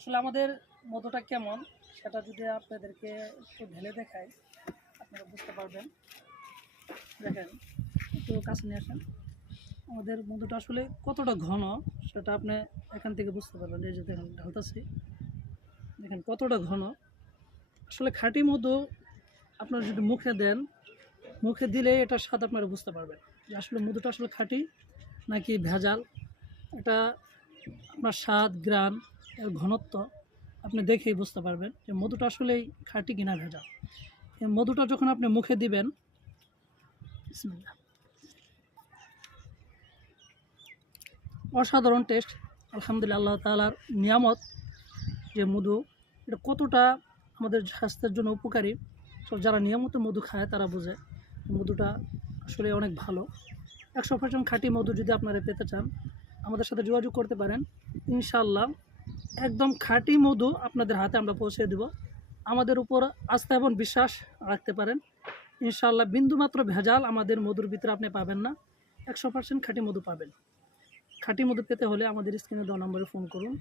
আসলে আমাদের মধুটা কেমন সেটা যদি আপনাদেরকে একটু ঢেলে দেখাই আপনারা বুঝতে পারবেন। দেখেন, একটু কাছে নিয়ে আসেন। আমাদের মধুটা আসলে কতটা ঘন সেটা আপনি এখান থেকে বুঝতে পারবেন। এই যে দেখেন ঢালতাছি, দেখেন কতটা ঘন। আসলে খাঁটি মধু আপনারা যদি মুখে দেন, মুখে দিলে এটার স্বাদ আপনারা বুঝতে পারবেন যে আসলে মধুটা আসলে খাঁটি নাকি ভেজাল। এটা আপনার স্বাদ, ঘ্রাণ, এর ঘনত্ব আপনি দেখেই বুঝতে পারবেন যে মধুটা আসলেই খাঁটি কিনা ভেজাল। এই মধুটা যখন আপনি মুখে দিবেন, বিসমিল্লাহ, অসাধারণ টেস্ট। আলহামদুলিল্লাহ, আল্লাহ তাআলার নিয়ামত যে মধু, এটা কতটা আমাদের স্বাস্থ্যের জন্য উপকারী। সব যারা নিয়মিত মধু খায় তারা বোঝে মধুটা আসলে অনেক ভালো। 100% খাঁটি মধু যদি আপনারা পেতে চান আমাদের সাথে যোগাযোগ করতে পারেন। ইনশাআল্লাহ একদম খাঁটি মধু আপনাদের হাতে আমরা পৌঁছে দেব। আমাদের উপর আস্থা এবং বিশ্বাস রাখতে পারেন। ইনশাআল্লাহ বিন্দুমাত্র ভেজাল আমাদের মধুর ভিতরে আপনি পাবেন না। 100% খাঁটি মধু পাবেন। খাঁটি মধু পেতে হলে আমাদের স্ক্রিনে দেওয়া নম্বরে ফোন করুন।